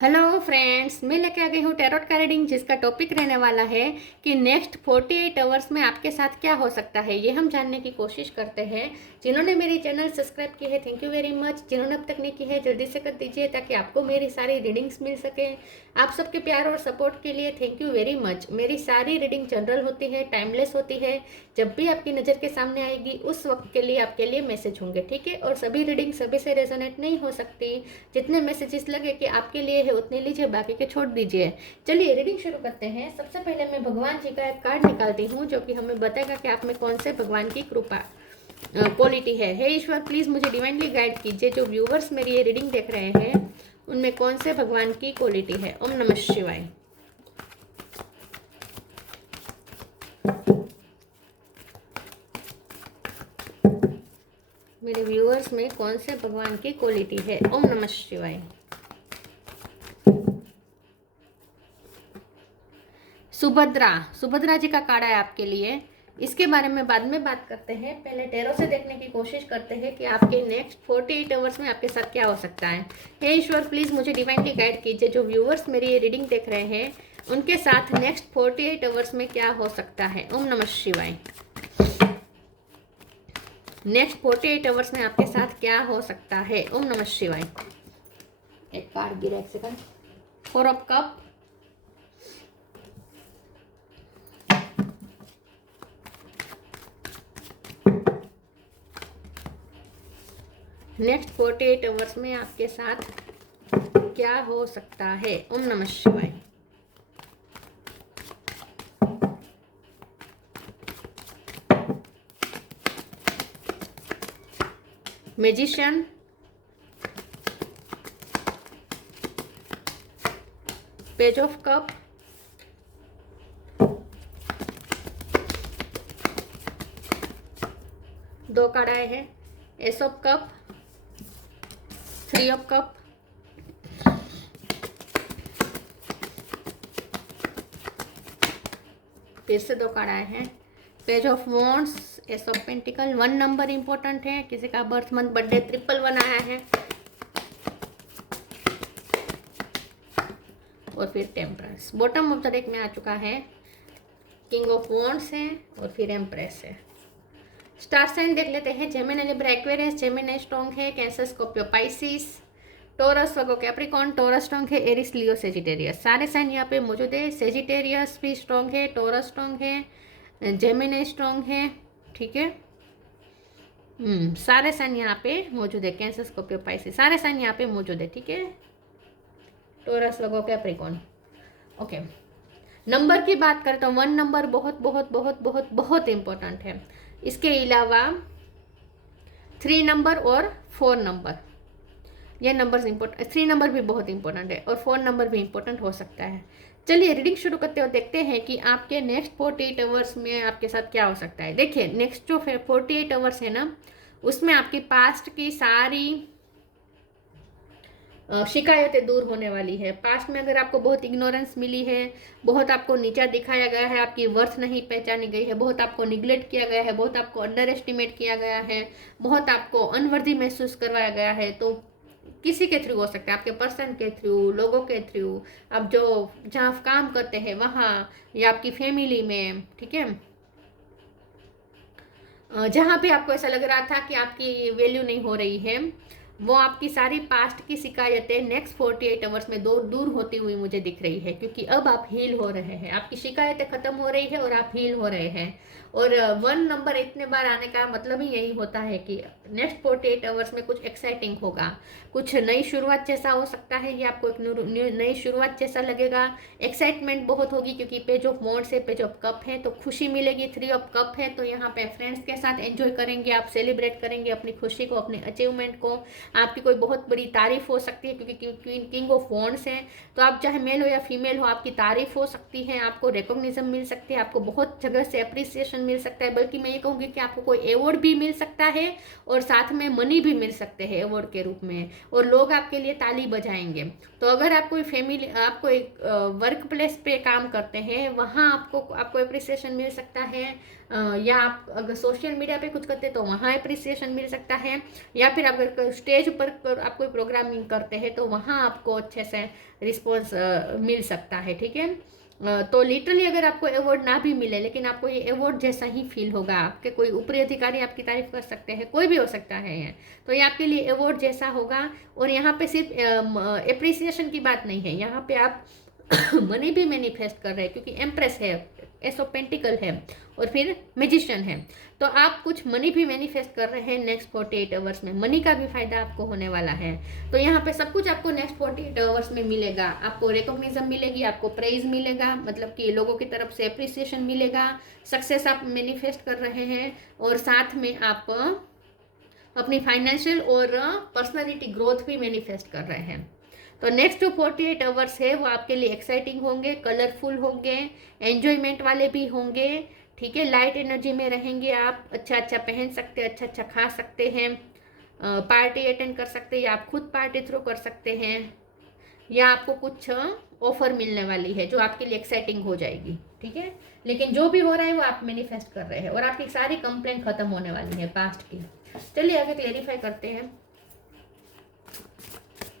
Hello friends, मैं लेके आ गई हूँ टैरोट का रीडिंग, जिसका टॉपिक रहने वाला है कि नेक्स्ट 48 आवर्स में आपके साथ क्या हो सकता है। ये हम जानने की कोशिश करते हैं। जिन्होंने मेरी चैनल सब्सक्राइब की है, थैंक यू वेरी मच। जिन्होंने अब तक नहीं की है, जल्दी से कर दीजिए ताकि आपको मेरी सारी रीडिंग्स मिल सके। आप सबके प्यार और सपोर्ट के लिए थैंक यू वेरी मच। मेरी सारी रीडिंग जनरल होती है, टाइमलेस होती है। जब भी आपकी नज़र के सामने आएगी उस वक्त के लिए आपके लिए मैसेज होंगे, ठीक है। और सभी रीडिंग सभी से रेजोनेट नहीं हो सकती। जितने मैसेजेस लगे कि आपके लिए है उतने लीजिए, बाकी के छोड़ दीजिए। चलिए रीडिंग शुरू करते हैं। सबसे पहले मैं भगवान जी का एक कार्ड निकालती हूँ जो कि हमें बताएगा कि आप में कौन से भगवान की कृपा क्वालिटी है। हे ईश्वर, प्लीज मुझे डिवाइनली गाइड कीजिए। जो व्यूवर्स मेरी ये रीडिंग देख रहे हैं उनमें कौन से भगवान की क्वालिटी है। ओम नमः शिवाय। मेरे व्यूअर्स में कौन से भगवान की क्वालिटी है। ओम नमः शिवाय। सुभद्रा जी का कार्ड है आपके लिए। इसके बारे में बाद में बात करते हैं, पहले टैरो से देखने की कोशिश करते हैं कि आपके नेक्स्ट 48 आवर्स में आपके साथ क्या हो सकता है। हे ईश्वर, प्लीज मुझे डिवाइनली गाइड कीजिए। जो व्यूअर्स मेरी ये रीडिंग देख रहे हैं उनके साथ नेक्स्ट 48 आवर्स में क्या हो सकता है। ओम नमः शिवाय। नेक्स्ट 48 आवर्स में आपके साथ क्या हो सकता है। ओम नमः शिवाय। एक कार्ड गिरा, एक second. 4 of cup, next 48 hours में आपके साथ क्या हो सकता है। ओम नमः शिवाय। मैजिशियन, पेज ऑफ कप, दो कार्ड आए हैं। S of cup, 3 of cup, फिर से दो कार्ड आए हैं। Page of wands, S of pentacle. 1 number important है, किसी का बर्थ मंथ बर्थडे 111 आया है। और फिर temperance bottom of the deck में आ चुका है। किंग ऑफ वॉन्ड्स है और फिर एम्प्रेस है। स्टार साइन देख लेते हैं। Gemini, Libra, Aquarius. Gemini strong है, कैंसर, स्कॉर्पियो, पाइसिस, टोरस, वर्गो, कैप्रिकॉर्न। टोरस स्ट्रॉन्ग है, एरिस, लियो, सेजिटेरियस। सारे साइन यहाँ पे मौजूद है। सेजिटेरियस भी स्ट्रॉन्ग है, टोरस स्ट्रॉन्ग है, जेमिनी स्ट्रॉन्ग है, ठीक है। सारे साइन यहाँ पे मौजूद है। कैंसर, स्कॉर्पियो, पाइसिस, सारे साइन यहाँ पे मौजूद है, ठीक है। टोरस, वर्गो, कैप्रिकॉर्न। ओके, नंबर की बात करें तो 1 नंबर बहुत बहुत बहुत बहुत बहुत इंपॉर्टेंट है। इसके अलावा 3 नंबर और 4 नंबर, ये नंबर्स इंपॉर्टेंट। 3 नंबर भी बहुत इंपॉर्टेंट है और 4 नंबर भी इंपॉर्टेंट हो सकता है। चलिए रीडिंग शुरू करते हो, देखते हैं कि आपके नेक्स्ट 48 आवर्स में आपके साथ क्या हो सकता है। देखिए, नेक्स्ट जो 48 आवर्स है ना, उसमें आपकी पास्ट की सारी शिकायतें दूर होने वाली है। पास्ट में अगर आपको बहुत इग्नोरेंस मिली है, बहुत आपको नीचा दिखाया गया है, आपकी वर्थ नहीं पहचानी गई है, बहुत आपको निगलेक्ट किया गया है, बहुत आपको अंडर एस्टिमेट किया गया है, बहुत आपको अनवर्दी महसूस करवाया गया है, तो किसी के थ्रू हो सकता है, आपके पर्सन के थ्रू, लोगों के थ्रू, आप जो जहाँ काम करते हैं वहाँ, या आपकी फैमिली में, ठीक है। जहाँ पे आपको ऐसा लग रहा था कि आपकी वैल्यू नहीं हो रही है, वो आपकी सारी पास्ट की शिकायतें नेक्स्ट 48 आवर्स में दूर होती हुई मुझे दिख रही है, क्योंकि अब आप हील हो रहे हैं। आपकी शिकायतें खत्म हो रही है और आप हील हो रहे हैं। और 1 नंबर इतने बार आने का मतलब ही यही होता है कि नेक्स्ट 48 आवर्स में कुछ एक्साइटिंग होगा, कुछ नई शुरुआत जैसा हो सकता है। ये आपको एक नई शुरुआत जैसा लगेगा। एक्साइटमेंट बहुत होगी क्योंकि पेज ऑफ वॉन्ड्स है, पेज ऑफ कप है, तो खुशी मिलेगी। 3 ऑफ कप है, तो यहाँ पे फ्रेंड्स के साथ एंजॉय करेंगे, आप सेलिब्रेट करेंगे अपनी खुशी को, अपने अचीवमेंट को। आपकी कोई बहुत बड़ी तारीफ हो सकती है क्योंकि किंग ऑफ वॉन्ड्स है, तो आप चाहे मेल हो या फीमेल हो, आपकी तारीफ हो सकती है, आपको रिकॉग्निशन मिल सकती है, आपको बहुत जगह से अप्रिसिएशन मिल सकता है। बल्कि मैं ये कहूँगी कि आपको कोई अवार्ड भी मिल सकता है और साथ में मनी भी मिल सकते हैं अवार्ड के रूप में, और लोग आपके लिए ताली बजाएंगे। तो अगर आप कोई फैमिली, आप कोई वर्क प्लेस पे काम करते हैं, वहाँ आपको अप्रिसिएशन मिल सकता है। या आप अगर सोशल मीडिया पे कुछ करते हैं तो वहाँ अप्रिसिएशन मिल सकता है, या फिर अगर स्टेज पर आप कोई प्रोग्रामिंग करते हैं तो वहाँ आपको अच्छे से रिस्पॉन्स मिल सकता है, ठीक है। तो लिटरली अगर आपको अवार्ड ना भी मिले लेकिन आपको ये अवार्ड जैसा ही फील होगा, आपके कोई ऊपरी अधिकारी आपकी तारीफ कर सकते हैं, कोई भी हो सकता है ये, तो ये आपके लिए अवार्ड जैसा होगा। और यहाँ पे सिर्फ अप्रिसिएशन की बात नहीं है, यहाँ पे आप मनी भी मैनिफेस्ट कर रहे हैं, क्योंकि एम्प्रेस है, एस ऑफ पेंटिकल है और फिर मैजिशियन है, तो आप कुछ मनी भी मैनिफेस्ट कर रहे हैं नेक्स्ट 48 आवर्स में। मनी का भी फायदा आपको होने वाला है। तो यहाँ पे सब कुछ आपको नेक्स्ट 48 आवर्स में मिलेगा। आपको रिकॉग्निशन मिलेगी, आपको प्रेज मिलेगा, मतलब कि लोगों की तरफ से अप्रिसिएशन मिलेगा, सक्सेस आप मैनिफेस्ट कर रहे हैं, और साथ में आप अपनी फाइनेंशियल और पर्सनालिटी ग्रोथ भी मैनिफेस्ट कर रहे हैं। तो नेक्स्ट जो 48 आवर्स है वो आपके लिए एक्साइटिंग होंगे, कलरफुल होंगे, एंजॉयमेंट वाले भी होंगे, ठीक है। लाइट एनर्जी में रहेंगे आप, अच्छा अच्छा पहन सकते हैं, अच्छा अच्छा खा सकते हैं, पार्टी अटेंड कर सकते हैं, या आप खुद पार्टी थ्रो कर सकते हैं, या आपको कुछ ऑफर मिलने वाली है जो आपके लिए एक्साइटिंग हो जाएगी, ठीक है। लेकिन जो भी हो रहा है वो आप मैनिफेस्ट कर रहे हैं, और आपकी सारी कंप्लेंट खत्म होने वाली है पास्ट की। चलिए आगे क्लेरिफाई करते हैं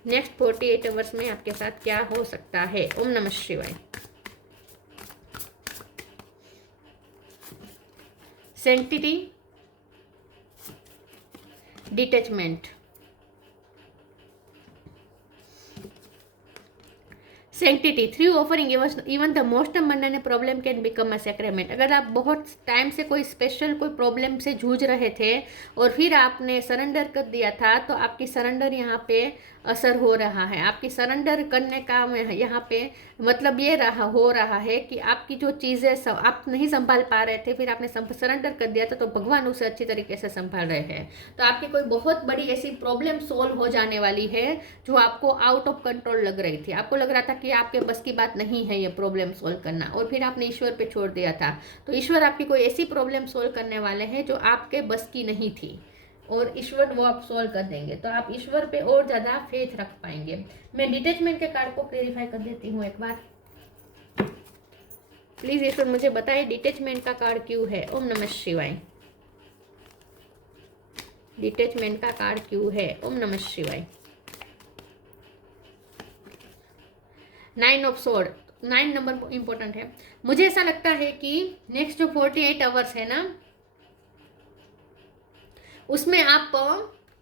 नेक्स्ट 48 आवर्स में आपके साथ क्या हो सकता है। Om Namah Shivaya. Sanctity, detachment, sanctity through offering even the most mundane problem can become a sacrament. अगर आप बहुत टाइम से कोई स्पेशल कोई प्रॉब्लम से जूझ रहे थे और फिर आपने सरेंडर कर दिया था, तो आपकी सरेंडर यहाँ पे असर हो रहा है। आपकी सरेंडर करने का यहाँ पे मतलब ये हो रहा है कि आपकी जो चीज़ें आप नहीं संभाल पा रहे थे, फिर आपने सरेंडर कर दिया था, तो भगवान उसे अच्छी तरीके से संभाल रहे हैं। तो आपकी कोई बहुत बड़ी ऐसी प्रॉब्लम सोल्व हो जाने वाली है जो आपको आउट ऑफ कंट्रोल लग रही थी। आपको लग रहा था कि आपके बस की बात नहीं है ये प्रॉब्लम सोल्व करना, और फिर आपने ईश्वर पे छोड़ दिया था। तो ईश्वर आपकी कोई ऐसी प्रॉब्लम सोल्व करने वाले हैं जो आपके बस की नहीं थी, और ईश्वर वो आप सोल्व कर देंगे। तो आप ईश्वर पे और ज़्यादा फेथ रख पाएंगे। मैं डिटैचमेंट के कार्ड को क्लेरिफाई कर देती हूँ एक बार। प्लीज ईश्वर मुझे बताइए डिटैचमेंट का कार्ड क्यों है। ओम नमः शिवाय। डिटैचमेंट का कार्ड क्यों है। ओम नमः शिवाय। 9 ऑफ सोर्ड, 9 नंबर इंपॉर्टेंट है। मुझे ऐसा लगता है कि नेक्स्ट जो 48 आवर्स है ना, उसमें आप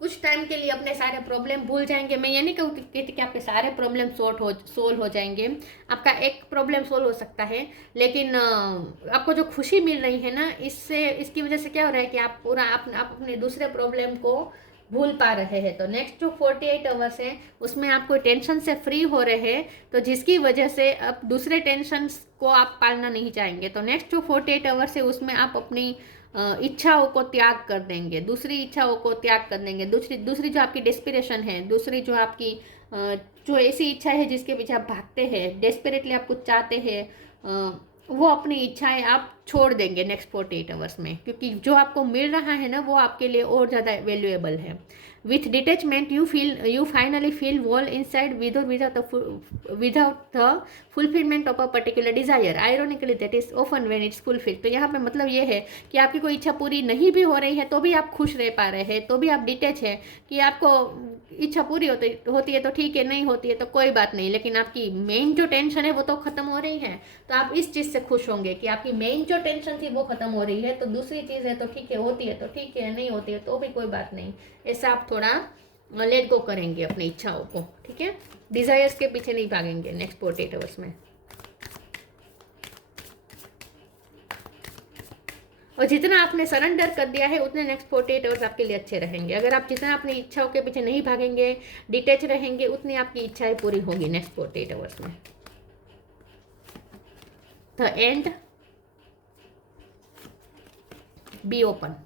कुछ टाइम के लिए अपने सारे प्रॉब्लम भूल जाएंगे। मैं ये नहीं कहती कि आपके सारे प्रॉब्लम सोल्व हो जाएंगे। आपका एक प्रॉब्लम सोल्व हो सकता है, लेकिन आपको जो खुशी मिल रही है ना, इसकी वजह से क्या हो रहा है कि आप पूरा आप अपने दूसरे प्रॉब्लम को भूल पा रहे हैं। तो नेक्स्ट जो 48 आवर्स है उसमें आप कोई टेंशन से फ्री हो रहे हैं, तो जिसकी वजह से अब दूसरे टेंशन को आप पालना नहीं चाहेंगे। तो नेक्स्ट जो 48 आवर्स है उसमें आप अपनी इच्छाओं को त्याग कर देंगे, दूसरी इच्छाओं को त्याग कर देंगे। दूसरी जो आपकी डेस्पिरेशन है, दूसरी जो आपकी जो ऐसी इच्छा है जिसके पीछे आप भागते हैं, डेस्परेटली आप कुछ चाहते हैं, वो अपनी इच्छाएं आप छोड़ देंगे नेक्स्ट 48 आवर्स में, क्योंकि जो आपको मिल रहा है ना वो आपके लिए और ज़्यादा वैल्यूएबल है। With detachment you finally feel whole inside without the fulfilment of a particular desire. Ironically that is often when it's fulfilled. तो यहाँ पे मतलब ये है कि आपकी कोई इच्छा पूरी नहीं भी हो रही है तो भी आप खुश रह पा रहे हैं, तो भी आप डिटैच है कि आपको इच्छा पूरी होती है तो ठीक है, नहीं होती है तो कोई बात नहीं, लेकिन आपकी मेन जो टेंशन है वो तो खत्म हो रही है। तो आप इस चीज़ से खुश होंगे कि आपकी मेन जो टेंशन थी वो खत्म हो रही है। तो दूसरी चीज़ है तो ठीक है, होती है तो ठीक है, नहीं होती है तो भी कोई बात नहीं। ऐसा आप थोड़ा लेट गो करेंगे अपनी इच्छाओं को, ठीक है। डिजायर्स के पीछे नहीं भागेंगे नेक्स्ट 48 आवर्स में। और जितना आपने सरेंडर कर दिया है उतने नेक्स्ट 48 आवर्स आपके लिए अच्छे रहेंगे। अगर आप जितना अपनी इच्छाओं के पीछे नहीं भागेंगे, डिटैच रहेंगे, उतनी आपकी इच्छाएं पूरी होगी नेक्स्ट 48 आवर्स में। The end, be open.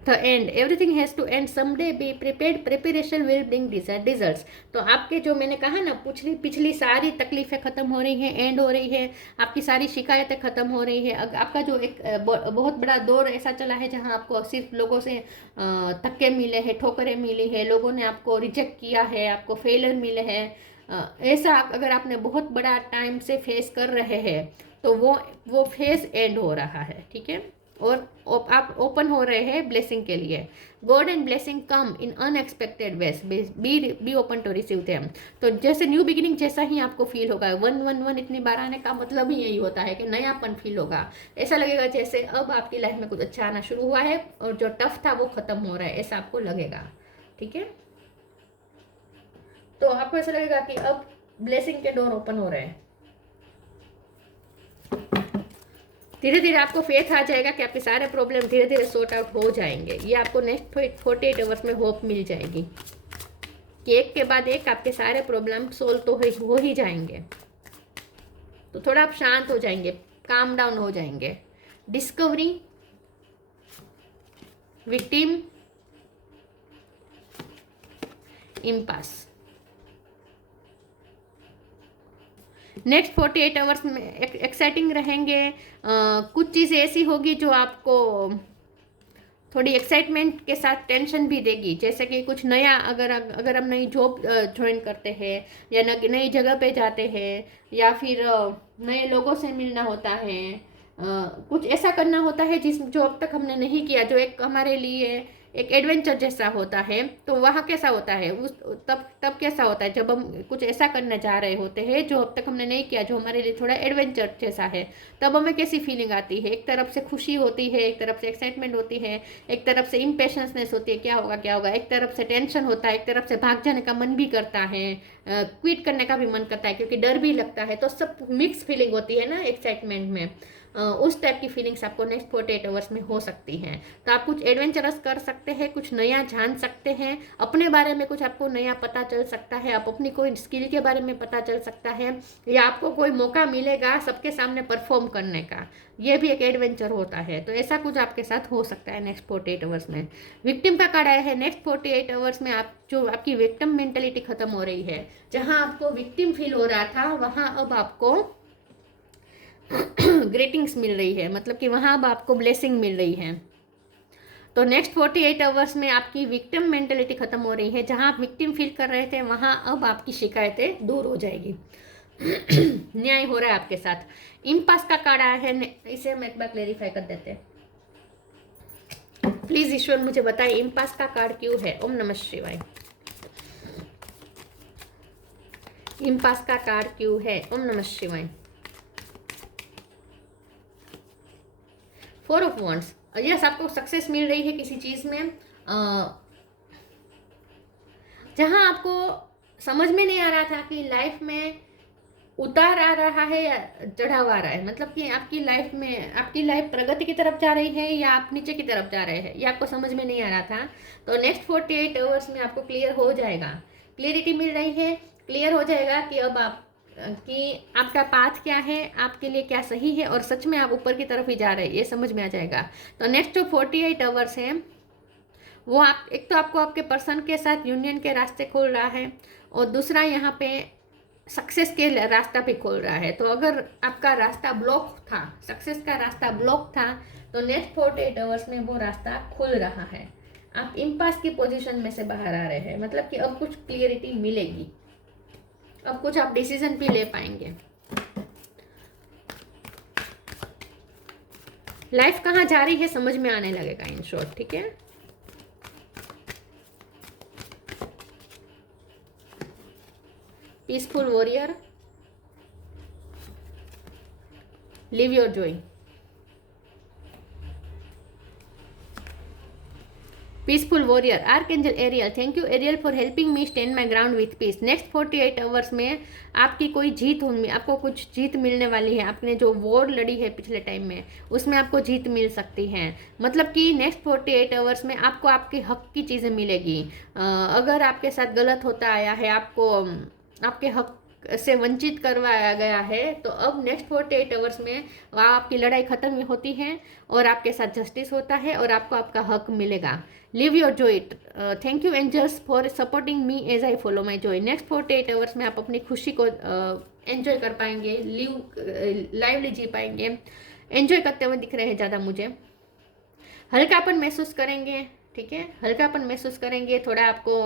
The end, everything has to end someday, be prepared, preparation will bring results. तो आपके जो मैंने कहा ना पिछली सारी तकलीफें खत्म हो रही हैं, एंड हो रही है, आपकी सारी शिकायतें खत्म हो रही है। आपका जो एक बहुत बड़ा दौर ऐसा चला है जहां आपको सिर्फ लोगों से धक्के मिले हैं, ठोकरें मिली है, लोगों ने आपको रिजेक्ट किया है, आपको फेलियर मिले हैं, ऐसा अगर आपने बहुत बड़ा टाइम से फेस कर रहे हैं तो वो फेस एंड हो रहा है, ठीक है। और आप ओपन हो रहे हैं ब्लेसिंग के लिए। God and blessing come in unexpected ways, be open to receive them. तो जैसे न्यू बिगिनिंग जैसा ही आपको फील होगा, 111 इतनी बार आने का मतलब ही यही होता है कि नयापन फील होगा। ऐसा लगेगा जैसे अब आपकी लाइफ में कुछ अच्छा आना शुरू हुआ है और जो टफ था वो खत्म हो रहा है, ऐसा आपको लगेगा, ठीक है। तो आपको ऐसा लगेगा कि अब ब्लेसिंग के डोर ओपन हो रहे हैं। धीरे धीरे आपको फेथ आ जाएगा कि आपके सारे प्रॉब्लम धीरे धीरे सॉर्ट आउट हो जाएंगे। ये आपको नेक्स्ट 48 आवर्स में होप मिल जाएगी कि एक के बाद एक आपके सारे प्रॉब्लम सोल्व तो हो ही जाएंगे। तो थोड़ा आप शांत हो जाएंगे, काम डाउन हो जाएंगे। Discovery, victim, impasse. Next 48 hours में एक्साइटिंग रहेंगे। कुछ चीज़ें ऐसी होगी जो आपको थोड़ी एक्साइटमेंट के साथ टेंशन भी देगी, जैसे कि कुछ नया, अगर हम नई जॉब ज्वाइन करते हैं या नई जगह पे जाते हैं या फिर नए लोगों से मिलना होता है, कुछ ऐसा करना होता है जो अब तक हमने नहीं किया, जो एक हमारे लिए एक एडवेंचर जैसा होता है। तो वहाँ कैसा होता है, उस तब कैसा होता है जब हम कुछ ऐसा करने जा रहे होते हैं जो अब तक हमने नहीं किया, जो हमारे लिए थोड़ा एडवेंचर जैसा है, तब हमें कैसी फीलिंग आती है। एक तरफ से खुशी होती है, एक तरफ से एक्साइटमेंट होती है, एक तरफ से इम्पेशंसनेस होती है, क्या होगा क्या होगा, एक तरफ से टेंशन होता है, एक तरफ से भाग जाने का मन भी करता है, क्विट करने का भी मन करता है क्योंकि डर भी लगता है। तो सब मिक्स फीलिंग होती है ना एक्साइटमेंट में। उस टाइप की फीलिंग्स आपको नेक्स्ट 48 आवर्स में हो सकती हैं। तो आप कुछ एडवेंचरस कर सकते हैं, कुछ नया जान सकते हैं, अपने बारे में कुछ आपको नया पता चल सकता है, आप अपनी कोई स्किल के बारे में पता चल सकता है, या आपको कोई मौका मिलेगा सबके सामने परफॉर्म करने का, ये भी एक एडवेंचर होता है। तो ऐसा कुछ आपके साथ हो सकता है नेक्स्ट 48 आवर्स में। विक्टिम का कार्ड आया है नेक्स्ट 48 आवर्स में। आप जो आपकी विक्टिम मेंटेलिटी खत्म हो रही है, जहां आपको विक्टिम फील हो रहा था वहां अब आपको ग्रीटिंग्स मिल रही है, मतलब कि वहाँ अब आपको ब्लेसिंग मिल रही है। तो नेक्स्ट 48 आवर्स में आपकी विक्टिम मेंटेलिटी खत्म हो रही है। जहाँ आप विक्टिम फील कर रहे थे वहाँ अब आपकी शिकायतें दूर हो जाएगी। न्याय हो रहा है आपके साथ। इम्पास का कार्ड आया है, इसे हम एक बार क्लेरिफाई कर देते हैं। प्लीज ईश्वर मुझे बताएं इम्पास का कार्ड क्यों है। ओम नमः शिवाय। इम्पास का कार्ड क्यों है। ओम नमः शिवाय। 4 ऑफ वॉन्ड्स। यस, आपको सक्सेस मिल रही है किसी चीज़ में, जहां आपको समझ में नहीं आ रहा था कि लाइफ में उतार आ रहा है या चढ़ाव आ रहा है, मतलब कि आपकी लाइफ प्रगति की तरफ जा रही है या आप नीचे की तरफ जा रहे हैं, ये आपको समझ में नहीं आ रहा था। तो नेक्स्ट 48 आवर्स में आपको क्लियर हो जाएगा, क्लियरिटी मिल रही है, क्लियर हो जाएगा कि अब आपका पाथ क्या है, आपके लिए क्या सही है और सच में आप ऊपर की तरफ ही जा रहे हैं, ये समझ में आ जाएगा। तो नेक्स्ट जो 48 आवर्स हैं वो आप एक तो आपको आपके पर्सन के साथ यूनियन के रास्ते खोल रहा है और दूसरा यहाँ पे सक्सेस के रास्ता भी खोल रहा है। तो अगर आपका रास्ता ब्लॉक था, सक्सेस का रास्ता ब्लॉक था, तो नेक्स्ट 48 आवर्स में वो रास्ता खुल रहा है। आप इम्पास की पोजीशन में से बाहर आ रहे हैं, मतलब कि अब कुछ क्लियरिटी मिलेगी, अब कुछ आप डिसीजन भी ले पाएंगे। लाइफ कहाँ जा रही है समझ में आने लगेगा इन शॉर्ट, ठीक है। Peaceful warrior, live your joy. Peaceful warrior, archangel Ariel, thank you Ariel for helping me stand my ground with peace. Next 48 hours में आपकी कोई जीत होगी, आपको कुछ जीत मिलने वाली है। आपने जो वॉर लड़ी है पिछले टाइम में उसमें आपको जीत मिल सकती है, मतलब कि नेक्स्ट 48 आवर्स में आपको आपके हक की चीज़ें मिलेगी। अगर आपके साथ गलत होता आया है, आपको आपके हक से वंचित करवाया गया है, तो अब नेक्स्ट 48 आवर्स में वहाँ आपकी लड़ाई खत्म होती है और आपके साथ जस्टिस होता है और आपको आपका हक मिलेगा। Live your joy, thank you angels for supporting me as I follow my joy. Next 48 hours में आप अपनी खुशी को एंजॉय कर पाएंगे, लाइवली जी पाएंगे, एंजॉय करते हुए दिख रहे हैं ज़्यादा मुझे। हल्कापन महसूस करेंगे, ठीक है, हल्कापन महसूस करेंगे, थोड़ा आपको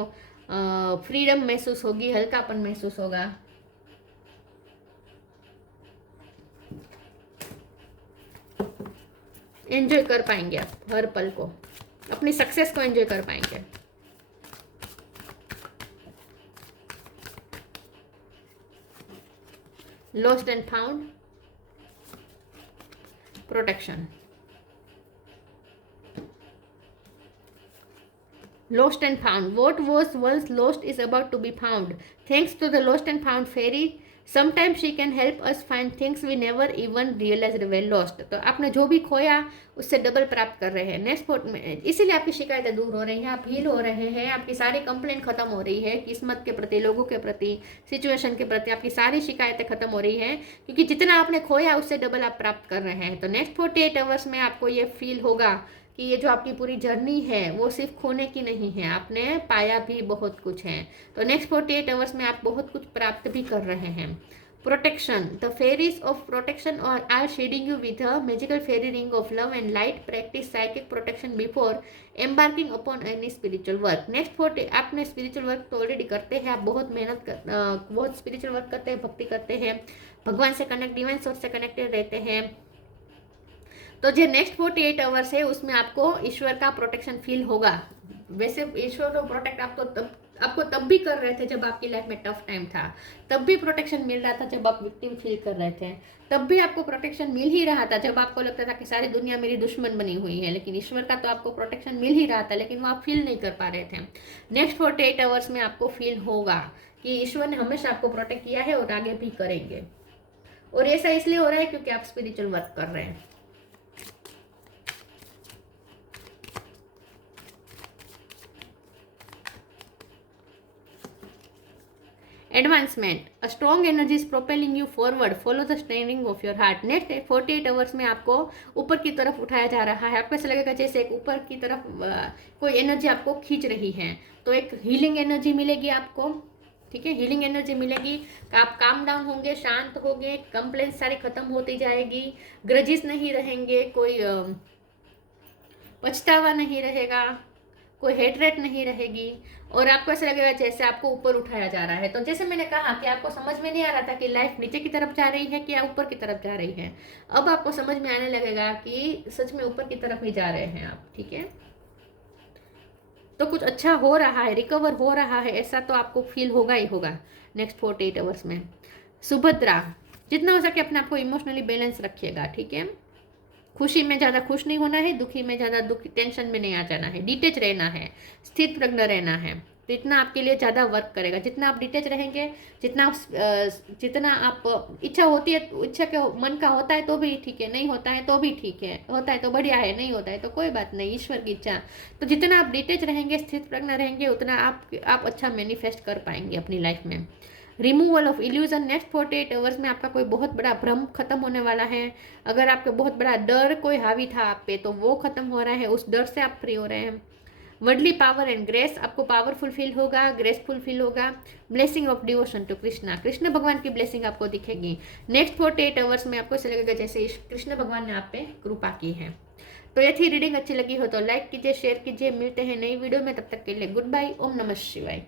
फ्रीडम महसूस होगी, हल्कापन महसूस होगा। एंजॉय कर पाएंगे आप हर पल को, अपनी सक्सेस को एंजॉय कर पाएंगे। Lost and found, protection. Lost and found. What was once lost is about to be found. Thanks to the lost and found fairy, sometimes she can help us find things we never even realized were lost. तो आपने जो भी खोया उससे double प्राप्त कर रहे हैं नेक्स्ट पोर्ट में, इसीलिए आपकी शिकायतें दूर हो रही हैं, आप हील हो रहे हैं, आपकी सारी कंप्लेंट खत्म हो रही है, किस्मत के प्रति, लोगों के प्रति, सिचुएशन के प्रति आपकी सारी शिकायतें खत्म हो रही हैं, क्योंकि जितना आपने खोया उससे डबल आप प्राप्त कर रहे हैं। तो नेक्स्ट 48 आवर्स में आपको ये फील होगा कि ये जो आपकी पूरी जर्नी है वो सिर्फ खोने की नहीं है, आपने पाया भी बहुत कुछ है। तो नेक्स्ट 48 आवर्स में आप बहुत कुछ प्राप्त भी कर रहे हैं। Protection, the fairies of protection are shading you with a magical fairy ring of love and light. Practice psychic protection before embarking upon any spiritual work. Next 40 आपने स्पिरिचुअल वर्क तो ऑलरेडी करते हैं, आप बहुत मेहनत बहुत स्पिरिचुअल वर्क करते हैं, भक्ति करते हैं, भगवान से कनेक्ट, डिवाइन सोर्स से कनेक्टेड रहते हैं। तो जो नेक्स्ट 48 आवर्स है उसमें आपको ईश्वर का प्रोटेक्शन फील होगा। वैसे ईश्वर को प्रोटेक्ट आपको तब भी कर रहे थे जब आपकी लाइफ में टफ टाइम था, तब भी प्रोटेक्शन मिल रहा था जब आप विक्टिम फील कर रहे थे, तब भी आपको प्रोटेक्शन मिल ही रहा था जब आपको लगता था कि सारी दुनिया मेरी दुश्मन बनी हुई है, लेकिन ईश्वर का तो आपको प्रोटेक्शन मिल ही रहा था, लेकिन वो आप फील नहीं कर पा रहे थे। नेक्स्ट 48 आवर्स में आपको फील होगा कि ईश्वर ने हमेशा आपको प्रोटेक्ट किया है और आगे भी करेंगे। और ऐसा इसलिए हो रहा है क्योंकि आप स्पिरिचुअल वर्क कर रहे हैं। Advancement, a strong energy is propelling you forward, follow the steering of your heart. Next 48 hours में आपको ऊपर की तरफ उठाया जा रहा है। आपको ऐसा लगेगा जैसे एक ऊपर की तरफ कोई एनर्जी आपको खींच रही है, तो एक हीलिंग एनर्जी मिलेगी आपको, ठीक है, हीलिंग एनर्जी मिलेगी। आप काम डाउन होंगे, शांत होंगे, कंप्लेंट सारी खत्म होती जाएगी, ग्रजिस नहीं रहेंगे, कोई पछतावा नहीं रहेगा, कोई हेटरेट नहीं रहेगी, और आपको ऐसा लगेगा जैसे आपको ऊपर उठाया जा रहा है। तो जैसे मैंने कहा कि आपको समझ में नहीं आ रहा था कि लाइफ नीचे की तरफ जा रही है कि या ऊपर की तरफ जा रही है, अब आपको समझ में आने लगेगा कि सच में ऊपर की तरफ ही जा रहे हैं आप, ठीक है। तो कुछ अच्छा हो रहा है, रिकवर हो रहा है, ऐसा तो आपको फील होगा ही होगा नेक्स्ट 48 आवर्स में। सुभद्रा, जितना हो सके अपने आप को इमोशनली बैलेंस रखिएगा, ठीक है। खुशी में ज़्यादा खुश नहीं होना है, दुखी में ज़्यादा दुखी, टेंशन में नहीं आ जाना है, डिटेच रहना है, स्थित प्रज्ञ रहना है। तो इतना आपके लिए ज़्यादा वर्क करेगा। जितना आप डिटेच रहेंगे, जितना आप इच्छा होती है, इच्छा के मन का होता है तो भी ठीक है, नहीं होता है तो भी ठीक है, होता है तो बढ़िया है, नहीं होता है तो कोई बात नहीं, ईश्वर की इच्छा। तो जितना आप डिटेच रहेंगे, स्थित प्रज्ञ रहेंगे, उतना आप अच्छा मैनिफेस्ट कर पाएंगे अपनी लाइफ में। Removal of illusion, next 48 hours में आपका कोई बहुत बड़ा भ्रम खत्म होने वाला है। अगर आपका बहुत बड़ा डर कोई हावी था आप पे, तो वो खत्म हो रहा है, उस डर से आप फ्री हो रहे हैं। वर्डली पावर एंड ग्रेस, आपको पावरफुल फील होगा, ग्रेसफुल फील होगा। Blessing of devotion to Krishna, Krishna भगवान की ब्लेसिंग आपको दिखेगी। नेक्स्ट 48 आवर्स में आपको ऐसा लगेगा जैसे कृष्ण भगवान ने आप पे कृपा की है। तो ये थी रीडिंग, अच्छी लगी हो तो लाइक कीजिए, शेयर कीजिए। मिलते हैं नई वीडियो में, तब तक के लिए गुड बाय, ओम नमः शिवाय।